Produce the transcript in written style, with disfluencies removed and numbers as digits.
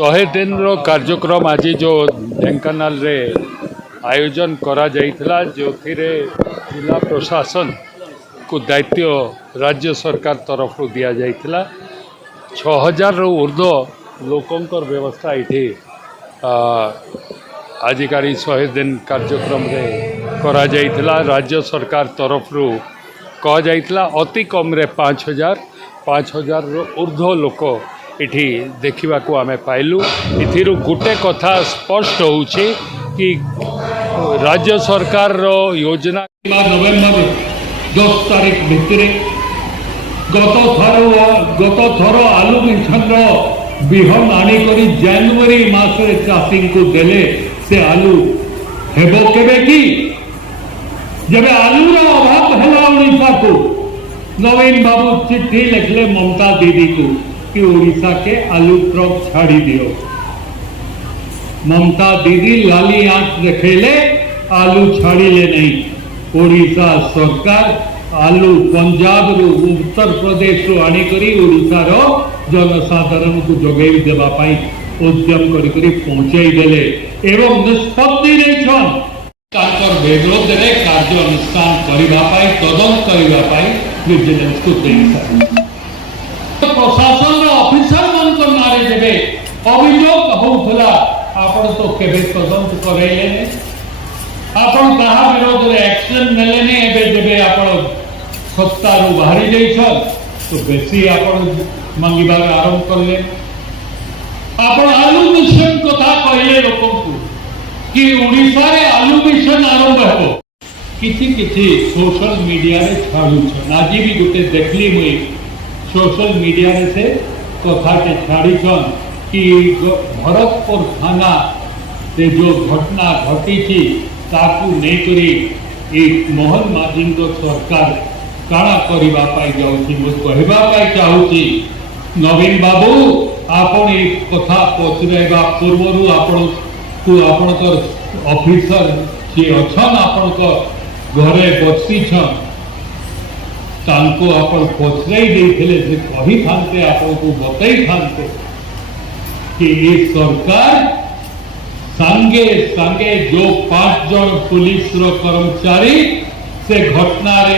शहे दिन कार्यक्रम आज जो ढेंकानाल रे आयोजन करा जाइथिला जो जिला प्रशासन को दायित्व राज्य सरकार तरफ दिया जाइथिला 6000 रु ऊर्ध्व लोकंकर व्यवस्था ये आजिकारी 100 दिन कार्यक्रम रे करा जाइथिला। राज्य सरकार तरफ कह जाइथिला अति कम रे 5000 रु ऊर्ध्व लोक इठी देखा आम पाइलु। इथिरु गोटे कथा स्पष्ट होउछि कि राज्य सरकार रो योजना नवेम्बर 10 तारीख भितर गत थर आलू मिशन विहन आनिकरी जनवरी मासरे चाषी को देले से आलू हेबो केबे की जब आलूर अभाव है ओडिशा को नवीन बाबू चिट्ठी लिखले ममता दीदी को कि ओडिशा के आलू ट्रक छाड़ी दियो। ममता दीदी लाली आंख रखेले आलू छाड़ी ले नहीं। ओडिशा सरकार आलू पंजाब रू उत्तर प्रदेश रू आनिकरी ओडिशा रो जनसाधारण को जोगई देबा पाई उद्यम करी पहुंचाई देले एवं निष्पत्ति नहीं ताकर विरोध रे कार्य अनुष्ठान करिबा पाई तदंत करिबा पाई विजिलेंस को देई प्रशासन ऑफिसर मन को नारे देबे अभियोग होउथला आपण तो केबे तदंत करैले ने आपण कहा विरोध रे एक्शन नेले ने एबे जेबे आपण सत्ता रो बाहरी जाइछन तो बेसी आपण मांगीबार आरंभ करले। आपण आलू मिशन कथा कहले लोक को कि ओडिसा रे आलू मिशन आरंभ हेबो किछि किछि सोशल मीडिया रे छाडू छन। आज भी गुटे देखली मुई सोशल मीडिया रे से कथा के छाड़ी छन कि भरतपुर थाना से जो घटना घटी थी ताकू नहीं करी एक मोहन माझी सरकार काणा करबा पाई जाउछि। मु कहबा पाई चाहूछि नवीन बाबू आपण एक कथा पचरेबा पूर्वरु आपण को आपणकर ऑफिसर जे अछन आपणकर घरे बसी छन तांको आपण पचराई देथिले जे कहि थांते आपण को बतई थांते कि ये सरकार संगे संगे जो 5 जन पुलिस रो कर्मचारी से घटना रे